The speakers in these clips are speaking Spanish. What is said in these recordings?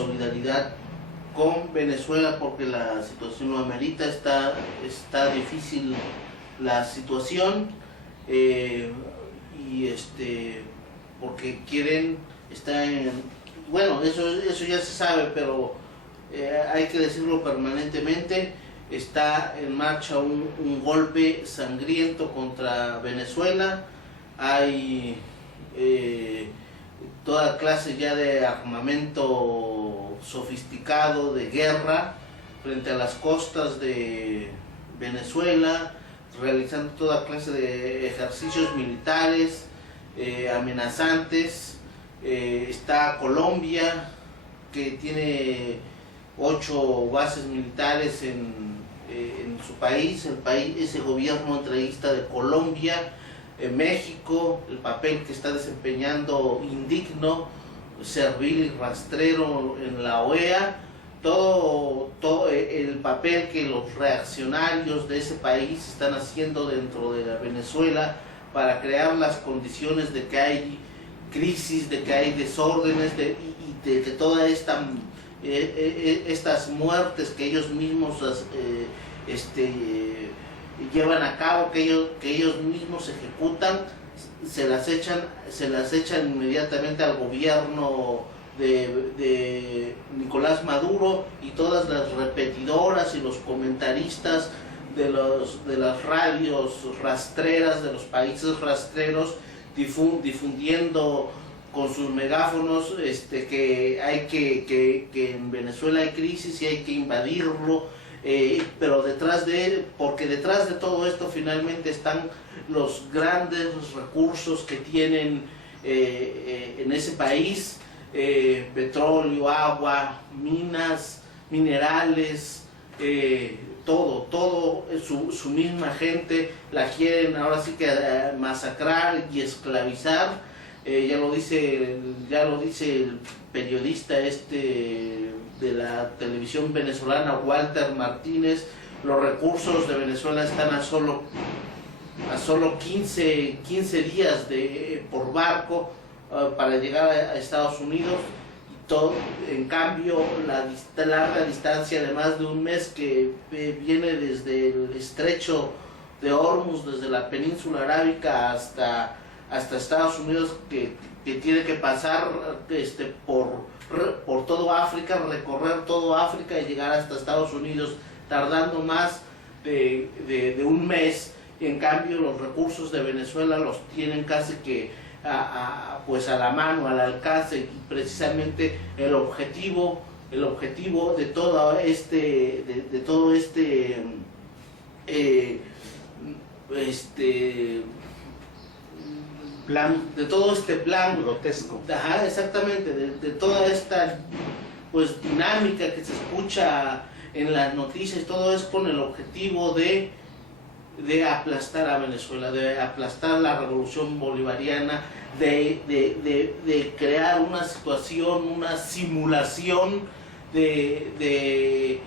solidaridad con Venezuela porque la situación lo amerita, está difícil la situación, porque quieren, bueno, eso ya se sabe, pero hay que decirlo permanentemente, está en marcha un golpe sangriento contra Venezuela, hay toda clase ya de armamento sofisticado de guerra frente a las costas de Venezuela, realizando toda clase de ejercicios militares amenazantes. Está Colombia, que tiene 8 bases militares en su país, ese gobierno entreguista de Colombia. México, el papel que está desempeñando indigno, servil y rastrero en la OEA, todo el papel que los reaccionarios de ese país están haciendo dentro de la Venezuela para crear las condiciones de que hay crisis, de que hay desórdenes, de todas estas muertes que ellos mismos llevan a cabo, que ellos mismos ejecutan, se las echan inmediatamente al gobierno de Nicolás Maduro, y todas las repetidoras y los comentaristas de las radios rastreras de los países rastreros difundiendo con sus megáfonos que hay que en Venezuela hay crisis y hay que invadirlo, pero porque detrás de todo esto finalmente están los grandes recursos que tienen en ese país, petróleo, agua, minas, minerales, todo su misma gente la quieren ahora sí que masacrar y esclavizar. Ya lo dice el periodista de la televisión venezolana, Walter Martínez, los recursos de Venezuela están a solo 15 días por barco para llegar a Estados Unidos. En cambio, la larga distancia de más de un mes que viene desde el estrecho de Hormuz, desde la península arábica hasta Estados Unidos, que tiene que pasar por todo África, recorrer todo África y llegar hasta Estados Unidos, tardando más de un mes. Y en cambio los recursos de Venezuela los tienen casi que pues a la mano, al alcance, y precisamente el objetivo de todo este plan grotesco. Ajá, exactamente, de toda esta pues dinámica que se escucha en las noticias, todo es con el objetivo de aplastar a Venezuela, de aplastar la revolución bolivariana, de crear una situación, una simulación de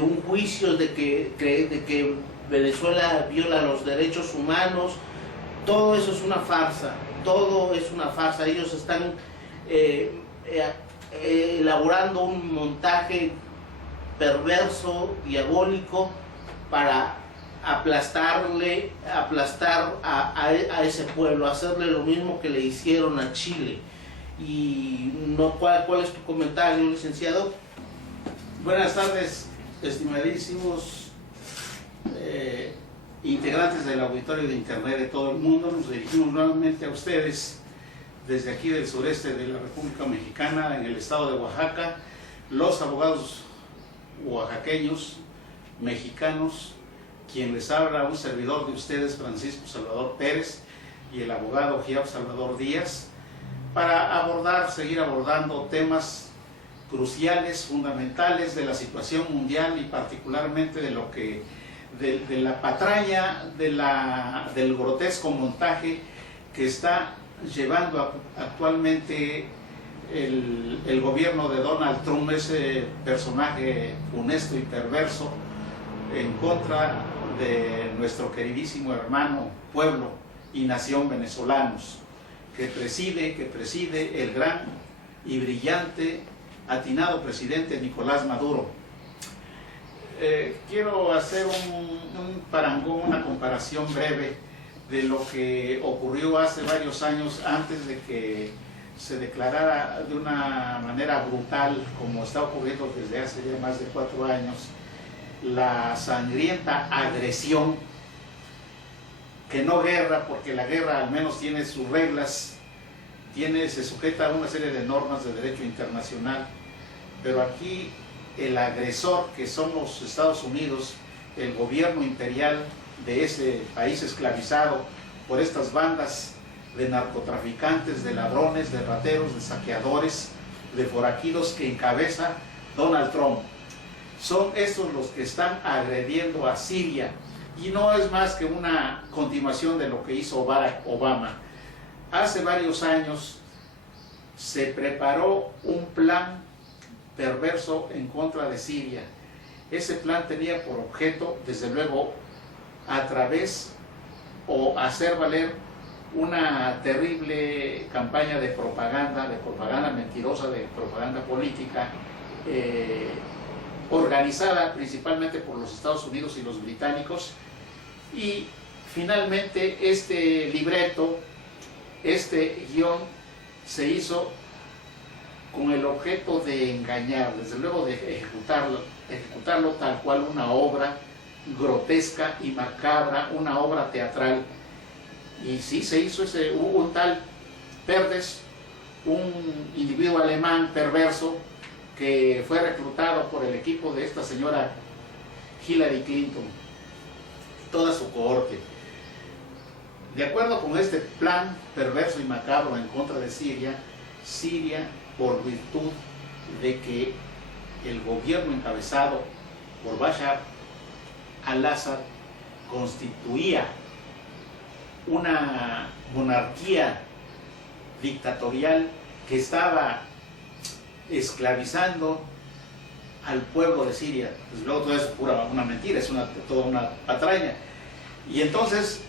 un juicio de que Venezuela viola los derechos humanos. Todo eso es una farsa, ellos están elaborando un montaje perverso, diabólico, para aplastar a ese pueblo, hacerle lo mismo que le hicieron a Chile. Y ¿cuál es tu comentario, licenciado? Buenas tardes, estimadísimos integrantes del auditorio de internet de todo el mundo. Nos dirigimos nuevamente a ustedes desde aquí del sureste de la República Mexicana, en el estado de Oaxaca, los abogados oaxaqueños, mexicanos, quien les habla, un servidor de ustedes, Francisco Salvador Pérez, y el abogado Giap Salvador Díaz, para seguir abordando temas cruciales, fundamentales de la situación mundial, y particularmente de la patraña, del grotesco montaje que está llevando actualmente el gobierno de Donald Trump, ese personaje funesto y perverso, en contra de nuestro queridísimo hermano, pueblo y nación venezolanos, que preside el gran y brillante atinado presidente Nicolás Maduro. Quiero hacer un parangón, una comparación breve de lo que ocurrió hace varios años antes de que se declarara de una manera brutal, como está ocurriendo desde hace ya más de 4 años, la sangrienta agresión, que no guerra, porque la guerra al menos tiene sus reglas, se sujeta a una serie de normas de derecho internacional, pero aquí el agresor, que son los Estados Unidos, el gobierno imperial de ese país esclavizado por estas bandas de narcotraficantes, de ladrones, de rateros, de saqueadores, de forajidos que encabeza Donald Trump. Son estos los que están agrediendo a Siria, y no es más que una continuación de lo que hizo Barack Obama. Hace varios años se preparó un plan perverso en contra de Siria. Ese plan tenía por objeto, desde luego, a través o hacer valer una terrible campaña de propaganda mentirosa, de propaganda política, organizada principalmente por los Estados Unidos y los británicos, y finalmente este libreto, este guión, se hizo con el objeto de engañar, desde luego de ejecutarlo tal cual una obra grotesca y macabra, una obra teatral. Y sí, se hizo un tal Perdes, un individuo alemán perverso que fue reclutado por el equipo de esta señora Hillary Clinton, toda su cohorte. De acuerdo con este plan perverso y macabro en contra de Siria, por virtud de que el gobierno encabezado por Bashar al-Assad constituía una monarquía dictatorial que estaba esclavizando al pueblo de Siria. Pues luego todo eso es una mentira, es toda una patraña. Y entonces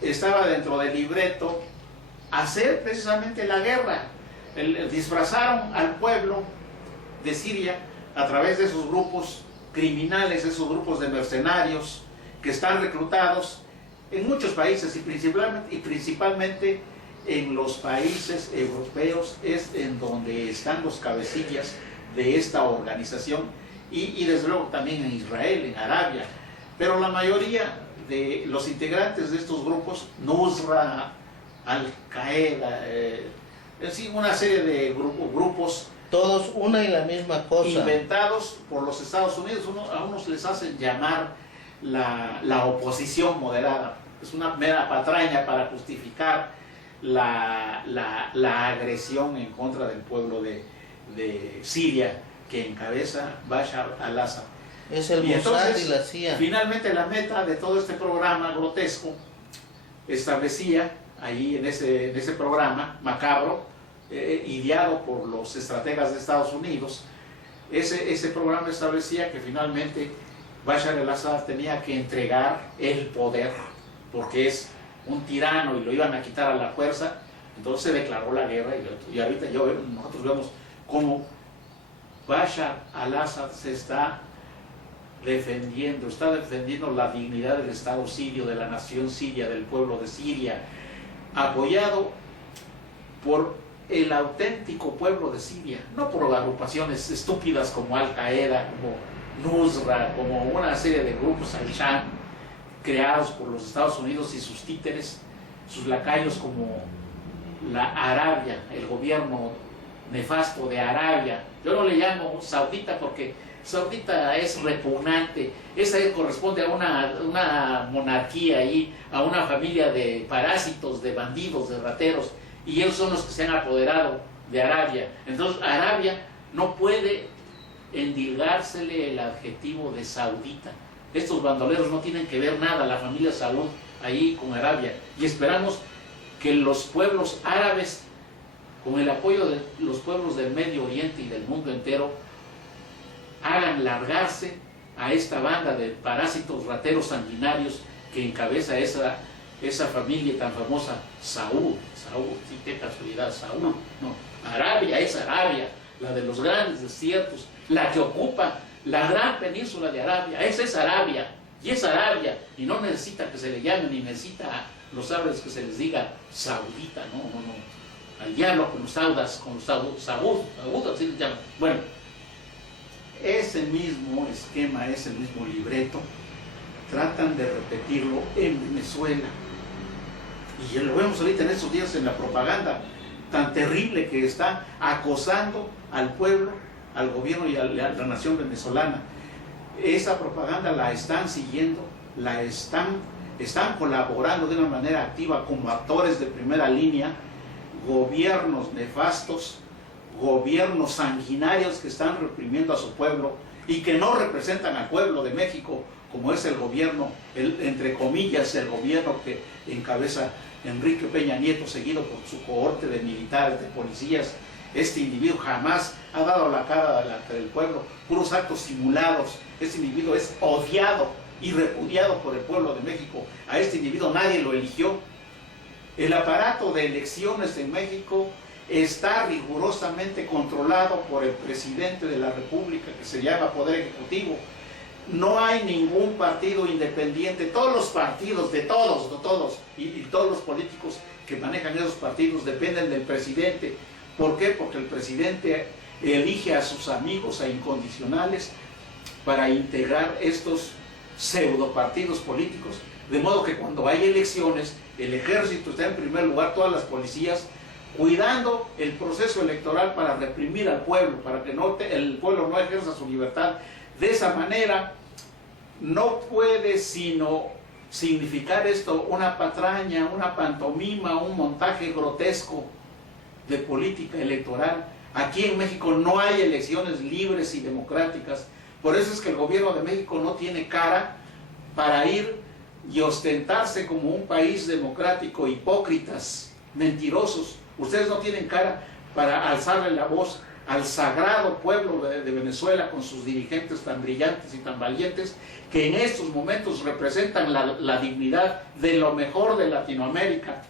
estaba dentro del libreto hacer precisamente la guerra. Disfrazaron al pueblo de Siria a través de esos grupos criminales, esos grupos de mercenarios que están reclutados en muchos países y principalmente en los países europeos, es en donde están los cabecillas de esta organización, y desde luego también en Israel, en Arabia. Pero la mayoría de los integrantes de estos grupos, Nusra, Al-Qaeda, una serie de grupos, todos una y la misma cosa, inventados por los Estados Unidos. A unos les hacen llamar la oposición moderada. Es una mera patraña para justificar la agresión en contra del pueblo de Siria que encabeza Bashar al-Assad. Es el Mossad y la CIA. Finalmente la meta de todo este programa grotesco establecía ahí en ese programa macabro, ideado por los estrategas de Estados Unidos, ese programa establecía que finalmente Bashar al-Assad tenía que entregar el poder, porque es un tirano y lo iban a quitar a la fuerza. Entonces se declaró la guerra, y ahorita nosotros vemos cómo Bashar al-Assad está defendiendo la dignidad del Estado sirio, de la nación siria, del pueblo de Siria, apoyado por el auténtico pueblo de Siria, no por agrupaciones estúpidas como Al-Qaeda, como Nusra, como una serie de grupos al-Sham creados por los Estados Unidos y sus títeres, sus lacayos, como la Arabia, el gobierno nefasto de Arabia. Yo no le llamo saudita porque saudita es repugnante. Esa corresponde a una monarquía ahí, a una familia de parásitos, de bandidos, de rateros, y ellos son los que se han apoderado de Arabia. Entonces Arabia no puede endilgársele el adjetivo de saudita. Estos bandoleros no tienen que ver nada, la familia Saud, ahí con Arabia, y esperamos que los pueblos árabes, con el apoyo de los pueblos del Medio Oriente y del mundo entero, hagan largarse a esta banda de parásitos rateros sanguinarios que encabeza esa familia tan famosa, Saud, sí, qué casualidad, Saud, no, Arabia es Arabia, la de los grandes desiertos, la que ocupa la gran península de Arabia. Esa es Arabia, y es Arabia, y no necesita que se le llame, ni necesita los árabes que se les diga saudita, no. Al diablo con los saudas, con los saúd, así les llaman. Bueno, ese mismo esquema, ese mismo libreto, tratan de repetirlo en Venezuela. Y lo vemos ahorita en estos días en la propaganda tan terrible que está acosando al pueblo, al gobierno y a la nación venezolana. Esa propaganda la están siguiendo, están colaborando de una manera activa como actores de primera línea, gobiernos nefastos, gobiernos sanguinarios que están reprimiendo a su pueblo y que no representan al pueblo de México, como es el gobierno, entre comillas, el gobierno que encabeza Enrique Peña Nieto, seguido por su cohorte de militares, de policías. Este individuo jamás ha dado la cara delante del pueblo, puros actos simulados. Este individuo es odiado y repudiado por el pueblo de México. A este individuo nadie lo eligió. El aparato de elecciones en México está rigurosamente controlado por el presidente de la República, que se llama Poder Ejecutivo. No hay ningún partido independiente. Todos los partidos, de todos, y todos los políticos que manejan esos partidos dependen del presidente. ¿Por qué? Porque el presidente elige a sus amigos a incondicionales para integrar estos pseudopartidos políticos, de modo que cuando hay elecciones, el ejército está en primer lugar, todas las policías, cuidando el proceso electoral para reprimir al pueblo, para que el pueblo no ejerza su libertad. De esa manera, no puede sino significar esto una patraña, una pantomima, un montaje grotesco de política electoral. Aquí en México no hay elecciones libres y democráticas. Por eso es que el gobierno de México no tiene cara para ir y ostentarse como un país democrático. Hipócritas, mentirosos. Ustedes no tienen cara para alzarle la voz al sagrado pueblo de Venezuela, con sus dirigentes tan brillantes y tan valientes, que en estos momentos representan la dignidad de lo mejor de Latinoamérica.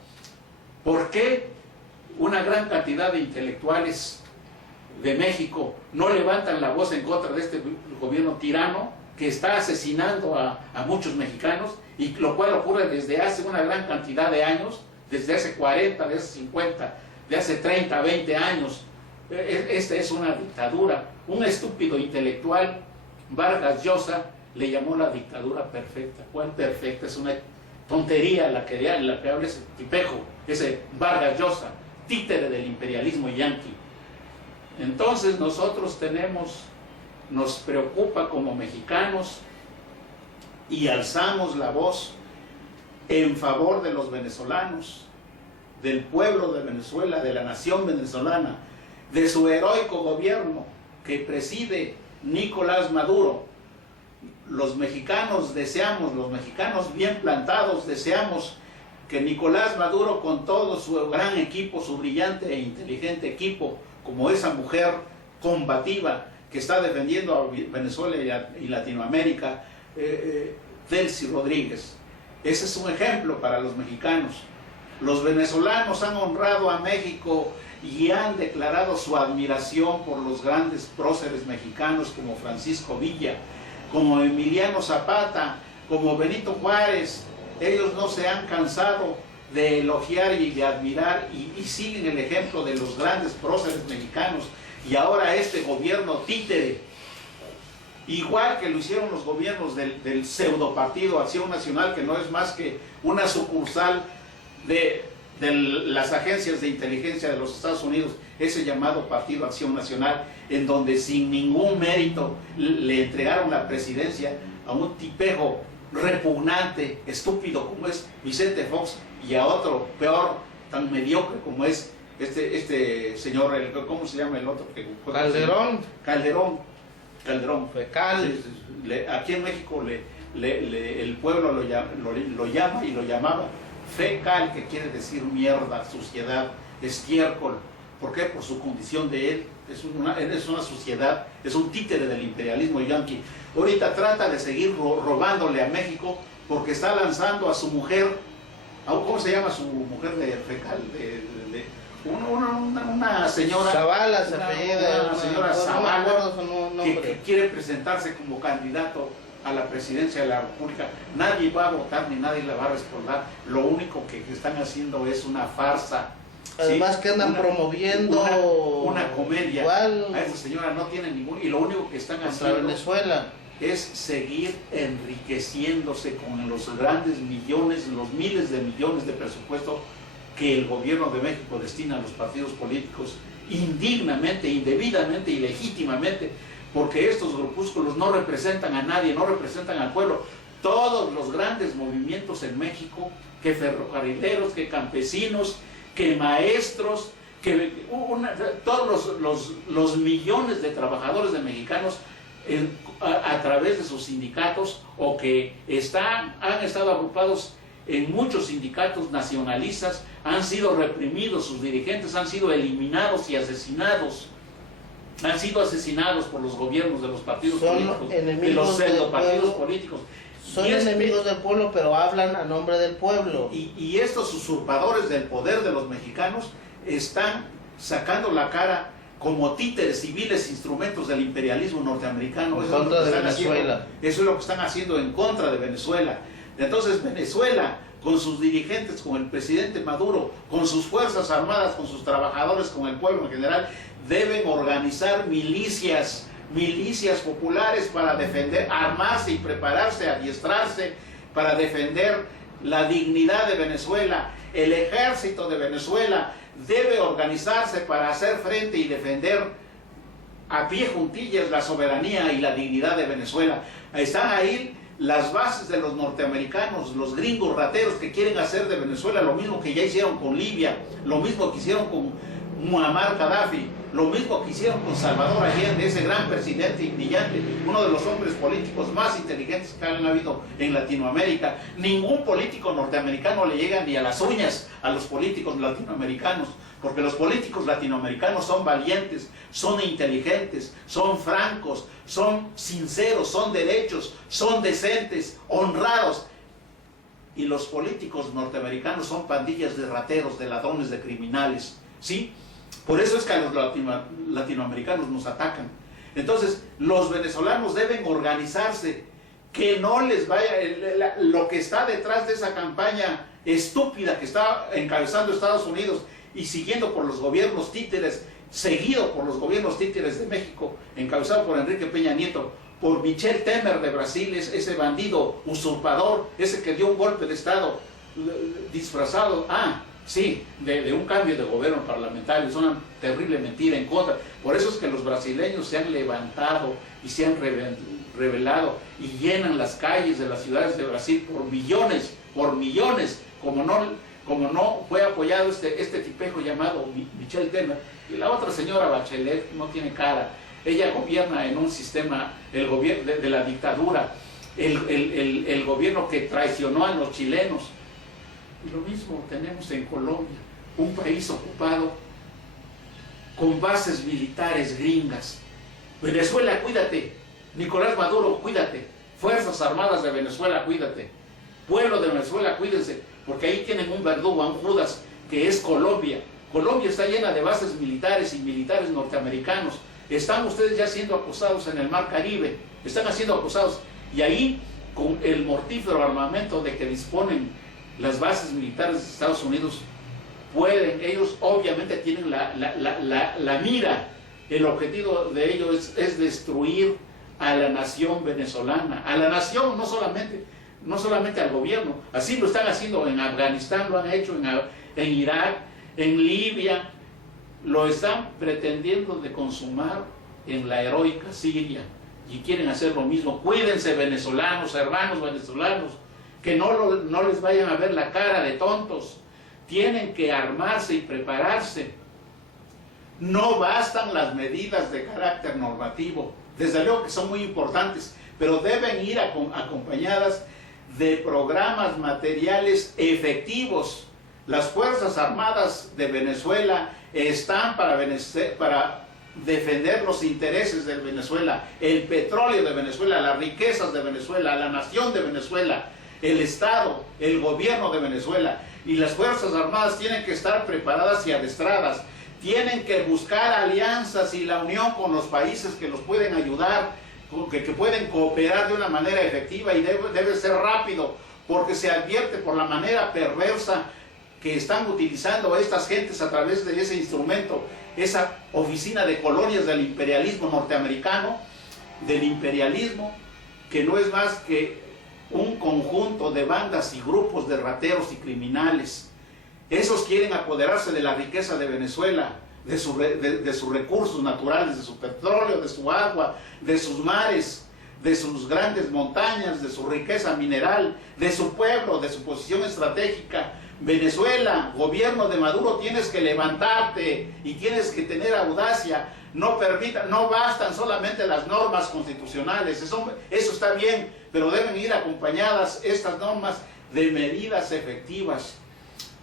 ¿Por qué una gran cantidad de intelectuales de México no levantan la voz en contra de este gobierno tirano que está asesinando a muchos mexicanos, y lo cual ocurre desde hace una gran cantidad de años, desde hace 40, de hace 50, de hace 30, 20 años? Esta es una dictadura. Un estúpido intelectual, Vargas Llosa, le llamó la dictadura perfecta. ¿Cuál perfecta? Es una tontería la que habla ese tipejo, ese Vargas Llosa, títere del imperialismo yanqui. Entonces nosotros nos preocupa como mexicanos y alzamos la voz en favor de los venezolanos, del pueblo de Venezuela, de la nación venezolana, de su heroico gobierno que preside Nicolás Maduro. Los mexicanos bien plantados, deseamos que Nicolás Maduro, con todo su gran equipo, su brillante e inteligente equipo, como esa mujer combativa que está defendiendo a Venezuela y Latinoamérica, Delcy Rodríguez. Ese es un ejemplo para los mexicanos. Los venezolanos han honrado a México y han declarado su admiración por los grandes próceres mexicanos como Francisco Villa, como Emiliano Zapata, como Benito Juárez. Ellos no se han cansado de elogiar y de admirar y siguen el ejemplo de los grandes próceres mexicanos. Y ahora este gobierno títere, igual que lo hicieron los gobiernos del pseudo partido Acción Nacional, que no es más que una sucursal de las agencias de inteligencia de los Estados Unidos, ese llamado Partido Acción Nacional, en donde sin ningún mérito le entregaron la presidencia a un tipejo repugnante, estúpido como es Vicente Fox, y a otro peor, tan mediocre como es este señor, ¿cómo se llama el otro? Calderón. Fecal. Aquí en México el pueblo lo llama y lo llamaba fecal, que quiere decir mierda, suciedad, estiércol. ¿Por qué? Por su condición de él. Es una suciedad, es un títere del imperialismo yanqui. Ahorita trata de seguir robándole a México porque está lanzando a su mujer, ¿cómo se llama su mujer de fecal? una señora Zavala se una apellida, señora no me Zavala, acuerdo su nombre. que quiere presentarse como candidato a la presidencia de la República. Nadie va a votar ni nadie le va a respaldar. Lo único que están haciendo es una farsa. Además ¿sí? que andan promoviendo una comedia. igual A esa señora no tiene ningún, y lo único que están contra haciendo Venezuela. es seguir enriqueciéndose con los grandes millones, los miles de millones de presupuesto que el gobierno de México destina a los partidos políticos indignamente, indebidamente y legítimamente, porque estos grupúsculos no representan a nadie, no representan al pueblo. Todos los grandes movimientos en México, que ferrocarrileros, que campesinos, que maestros, que todos los millones de trabajadores de mexicanos a través de sus sindicatos, o que han estado agrupados en muchos sindicatos nacionalistas, han sido reprimidos, sus dirigentes han sido eliminados y asesinados. Han sido asesinados por los gobiernos de los partidos políticos, de los pseudopartidos políticos. Son enemigos del pueblo, pero hablan a nombre del pueblo. Y estos usurpadores del poder de los mexicanos están sacando la cara como títeres civiles, instrumentos del imperialismo norteamericano. En contra de Venezuela. Eso es lo que están haciendo en contra de Venezuela. Entonces Venezuela, con sus dirigentes, con el presidente Maduro, con sus fuerzas armadas, con sus trabajadores, con el pueblo en general, deben organizar milicias populares para defender, armarse y prepararse, adiestrarse para defender la dignidad de Venezuela. El ejército de Venezuela debe organizarse para hacer frente y defender a pie juntillas la soberanía y la dignidad de Venezuela. Están ahí las bases de los norteamericanos, los gringos rateros que quieren hacer de Venezuela lo mismo que ya hicieron con Libia, lo mismo que hicieron con Muammar Gaddafi, lo mismo que hicieron con Salvador Allende, ese gran presidente y brillante, uno de los hombres políticos más inteligentes que han habido en Latinoamérica. Ningún político norteamericano le llega ni a las uñas a los políticos latinoamericanos, porque los políticos latinoamericanos son valientes, son inteligentes, son francos, son sinceros, son derechos, son decentes, honrados. Y los políticos norteamericanos son pandillas de rateros, de ladrones, de criminales, ¿sí? Por eso es que a los latinoamericanos nos atacan. Entonces, los venezolanos deben organizarse, que no les vaya lo que está detrás de esa campaña estúpida que está encabezando Estados Unidos y siguiendo por los gobiernos títeres, seguido por los gobiernos títeres de México, encabezado por Enrique Peña Nieto, por Michel Temer de Brasil, ese bandido usurpador, ese que dio un golpe de Estado disfrazado, sí, de un cambio de gobierno parlamentario. Es una terrible mentira en contra. Por eso es que los brasileños se han levantado y se han rebelado y llenan las calles de las ciudades de Brasil por millones, como no fue apoyado este tipejo llamado Michel Temer. Y la otra señora Bachelet no tiene cara. Ella gobierna en un sistema, el gobierno de la dictadura, el gobierno que traicionó a los chilenos. Y lo mismo tenemos en Colombia, un país ocupado con bases militares gringas. Venezuela, cuídate. Nicolás Maduro, cuídate. Fuerzas Armadas de Venezuela, cuídate. Pueblo de Venezuela, cuídense, porque ahí tienen un verdugo, un Judas, que es Colombia. Colombia está llena de bases militares y militares norteamericanos. Están ustedes ya siendo acosados en el Mar Caribe, están siendo acosados. Y ahí, con el mortífero armamento de que disponen las bases militares de Estados Unidos, ellos obviamente tienen la mira, el objetivo de ellos es destruir a la nación venezolana, a la nación, no solamente al gobierno. Así lo están haciendo en Afganistán, lo han hecho en Irak, en Libia, lo están pretendiendo de consumar en la heroica Siria, y quieren hacer lo mismo. Cuídense, venezolanos, hermanos venezolanos, que no les vayan a ver la cara de tontos. Tienen que armarse y prepararse. No bastan las medidas de carácter normativo, desde luego que son muy importantes, pero deben ir acompañadas de programas materiales efectivos. Las Fuerzas Armadas de Venezuela están para defender los intereses de Venezuela, el petróleo de Venezuela, las riquezas de Venezuela, la nación de Venezuela, el Estado, el gobierno de Venezuela. Y las Fuerzas Armadas tienen que estar preparadas y adestradas, tienen que buscar alianzas y la unión con los países que los pueden ayudar, que pueden cooperar de una manera efectiva, y debe ser rápido, porque se advierte por la manera perversa que están utilizando estas gentes a través de ese instrumento, esa oficina de colonias del imperialismo norteamericano, del imperialismo, que no es más que un conjunto de bandas y grupos de rateros y criminales. Esos quieren apoderarse de la riqueza de Venezuela, de sus recursos naturales, de su petróleo, de su agua, de sus mares, de sus grandes montañas, de su riqueza mineral, de su pueblo, de su posición estratégica. Venezuela, gobierno de Maduro, tienes que levantarte y tienes que tener audacia. No bastan solamente las normas constitucionales, eso está bien, pero deben ir acompañadas estas normas de medidas efectivas,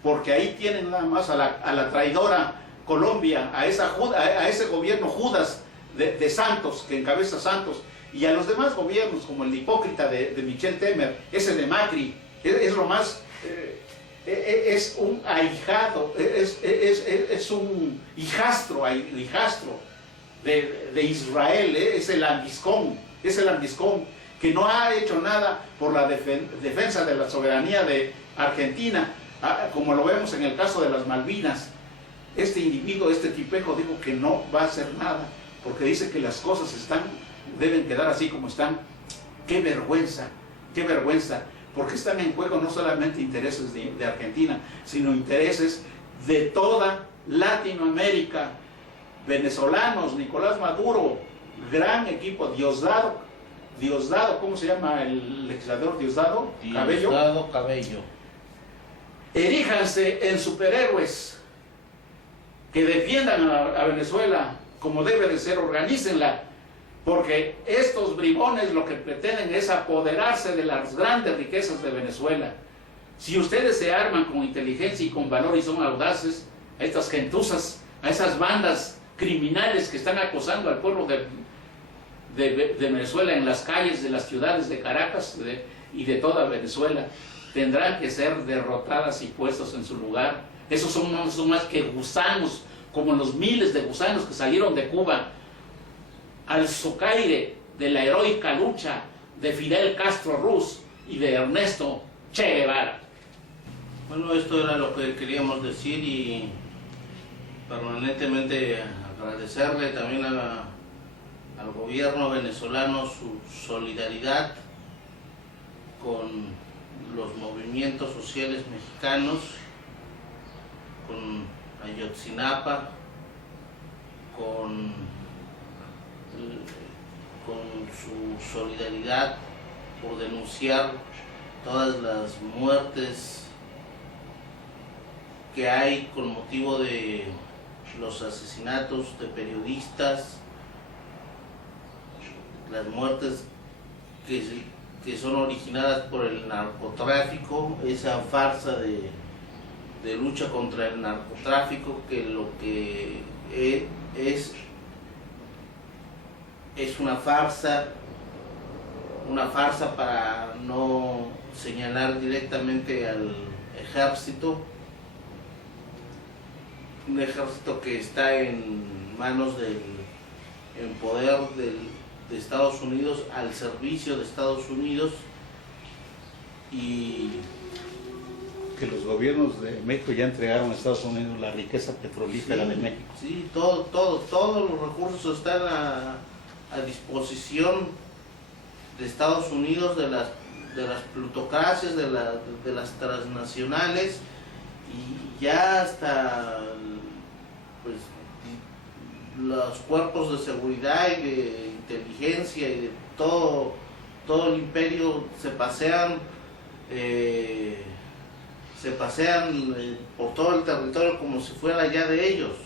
porque ahí tienen nada más a la traidora Colombia, a ese gobierno Judas de Santos, que encabeza Santos, y a los demás gobiernos, como el hipócrita de Michel Temer, ese de Macri, es lo más... es un ahijado, es un hijastro de Israel, es el lambiscón, que no ha hecho nada por la defensa de la soberanía de Argentina, como lo vemos en el caso de las Malvinas. Este individuo, este tipejo, dijo que no va a hacer nada, porque dice que las cosas deben quedar así como están. ¡Qué vergüenza! ¡Qué vergüenza! Porque están en juego no solamente intereses de Argentina, sino intereses de toda Latinoamérica. Venezolanos, Nicolás Maduro, gran equipo, Diosdado, ¿cómo se llama el legislador? Diosdado Cabello. Eríjanse en superhéroes que defiendan a Venezuela como debe de ser, organícenla. Porque estos bribones lo que pretenden es apoderarse de las grandes riquezas de Venezuela. Si ustedes se arman con inteligencia y con valor y son audaces, a estas gentuzas, a esas bandas criminales que están acosando al pueblo de Venezuela en las calles de las ciudades de Caracas y de toda Venezuela, tendrán que ser derrotadas y puestos en su lugar. Esos no son más que gusanos, como los miles de gusanos que salieron de Cuba al socaire de la heroica lucha de Fidel Castro Ruz y de Ernesto Che Guevara. Bueno, esto era lo que queríamos decir, y permanentemente agradecerle también al gobierno venezolano su solidaridad con los movimientos sociales mexicanos, con Ayotzinapa, con su solidaridad por denunciar todas las muertes que hay con motivo de los asesinatos de periodistas, las muertes que son originadas por el narcotráfico, esa farsa de lucha contra el narcotráfico, que lo que es una farsa para no señalar directamente al ejército, un ejército que está en manos en poder de Estados Unidos, al servicio de Estados Unidos, y que los gobiernos de México ya entregaron a Estados Unidos la riqueza petrolífera de México. Sí, todos los recursos están a disposición de Estados Unidos, de las plutocracias, de las transnacionales, y ya hasta pues los cuerpos de seguridad y de inteligencia y de todo el imperio se pasean por todo el territorio como si fuera ya de ellos,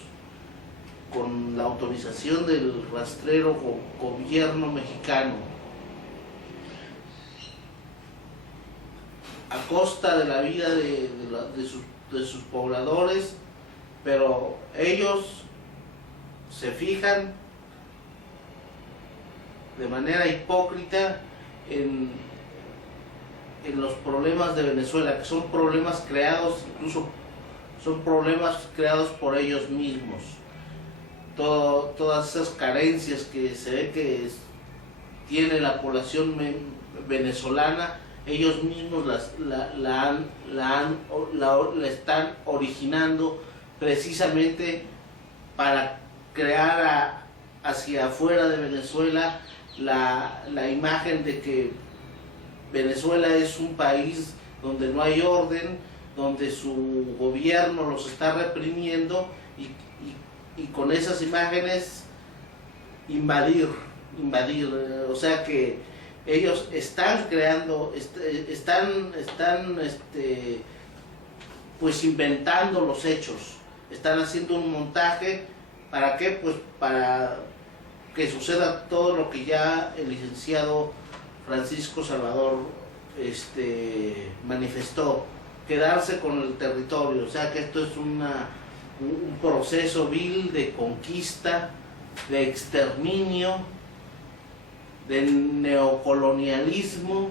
con la autorización del rastrero gobierno mexicano, a costa de la vida de sus pobladores, pero ellos se fijan de manera hipócrita en los problemas de Venezuela, que son problemas creados incluso son problemas creados por ellos mismos. Todas esas carencias que se ve que tiene la población venezolana, ellos mismos la están originando precisamente para crear hacia afuera de Venezuela la imagen de que Venezuela es un país donde no hay orden, donde su gobierno los está reprimiendo y con esas imágenes invadir, o sea que ellos están creando, pues inventando los hechos, están haciendo un montaje. ¿Para qué? Pues para que suceda todo lo que ya el licenciado Francisco Salvador manifestó, quedarse con el territorio, o sea que esto es un proceso vil de conquista, de exterminio, de neocolonialismo,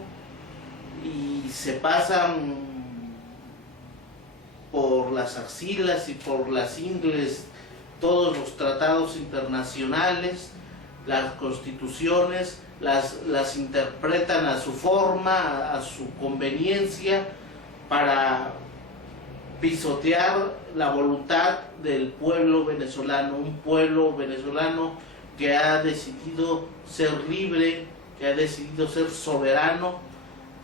y se pasan por las axilas y por las ingles todos los tratados internacionales, las constituciones, las interpretan a su forma, a su conveniencia, para pisotear la voluntad del pueblo venezolano, un pueblo venezolano que ha decidido ser libre, que ha decidido ser soberano,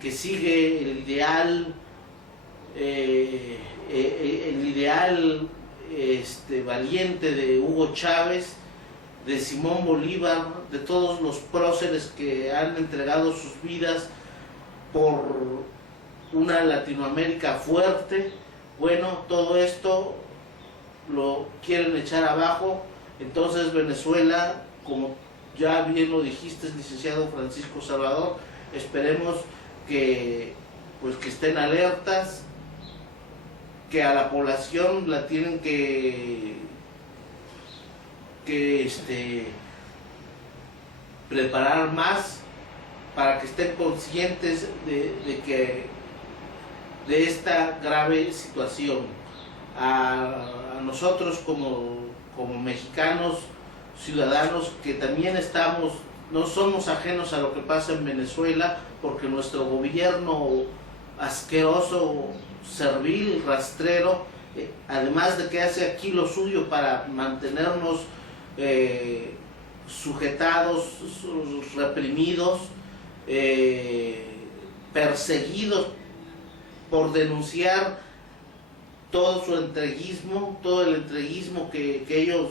que sigue el ideal valiente de Hugo Chávez, de Simón Bolívar, de todos los próceres que han entregado sus vidas por una Latinoamérica fuerte. Bueno, todo esto lo quieren echar abajo. Entonces Venezuela, como ya bien lo dijiste, licenciado Francisco Salvador, esperemos que estén alertas, que a la población la tienen que preparar más para que estén conscientes de esta grave situación. A nosotros como mexicanos, ciudadanos que también no somos ajenos a lo que pasa en Venezuela, porque nuestro gobierno asqueroso, servil, rastrero, además de que hace aquí lo suyo para mantenernos sujetados, reprimidos, perseguidos por denunciar todo su entreguismo, todo el entreguismo que ellos,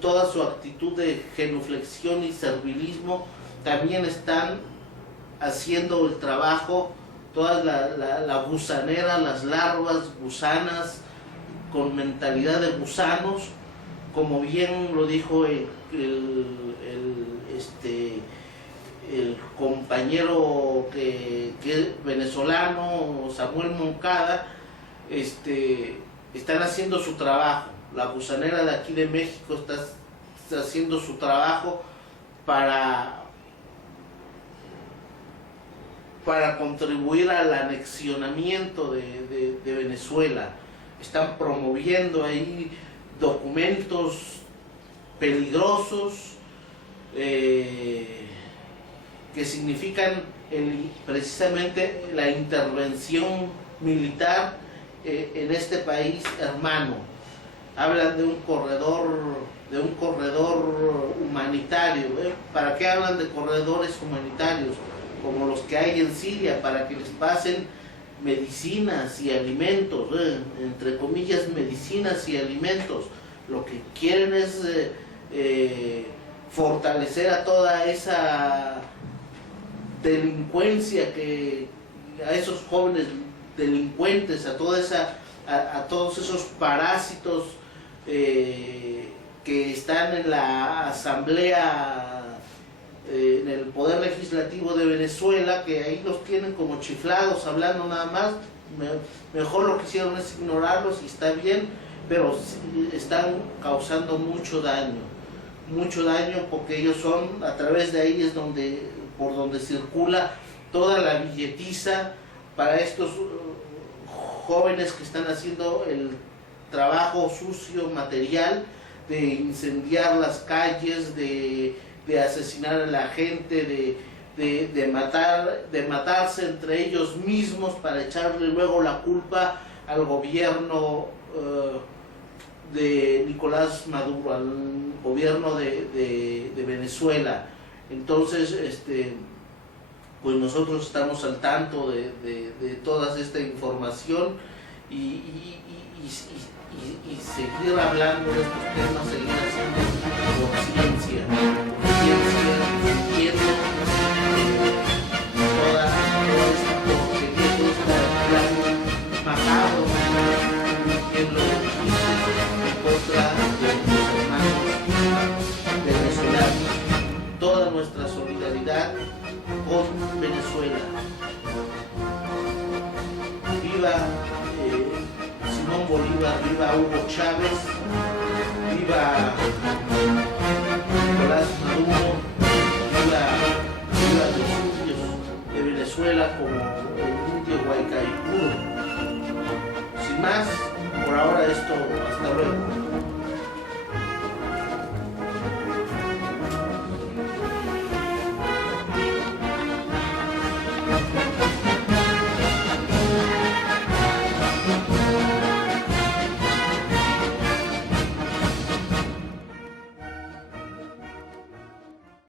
toda su actitud de genuflexión y servilismo, también están haciendo el trabajo, toda la gusanera, las larvas gusanas con mentalidad de gusanos, como bien lo dijo el compañero que es venezolano, Samuel Moncada, están haciendo su trabajo. La gusanera de aquí de México está haciendo su trabajo para contribuir al anexionamiento de Venezuela. Están promoviendo ahí documentos peligrosos que significan precisamente la intervención militar en este país hermano. Hablan de un corredor humanitario. ¿Para qué hablan de corredores humanitarios como los que hay en Siria? Para que les pasen medicinas y alimentos, entre comillas, medicinas y alimentos. Lo que quieren es fortalecer a toda esa delincuencia, a esos jóvenes delincuentes, a todos esos parásitos que están en la asamblea, en el poder legislativo de Venezuela, que ahí los tienen como chiflados, hablando nada más. Mejor lo que hicieron es ignorarlos y está bien, pero están causando mucho daño, porque ellos son, a través de ahí es por donde circula toda la billetiza para estos jóvenes que están haciendo trabajo sucio, material, de incendiar las calles, de asesinar a la gente, de matarse entre ellos mismos para echarle luego la culpa al gobierno de Nicolás Maduro, al gobierno de Venezuela. Entonces, pues nosotros estamos al tanto de toda esta información y seguir hablando de estos temas, seguir haciendo conciencia, discutiendo toda esta porquería, todo este plan macabro que lo en contra de nuestros hermanos venezolanos. Toda nuestra solidaridad con Venezuela. Viva Simón Bolívar, viva Hugo Chávez, viva Nicolás Maduro, viva los indios de Venezuela como el indio Guaycaipuro. Sin más, por ahora es todo. Hasta luego.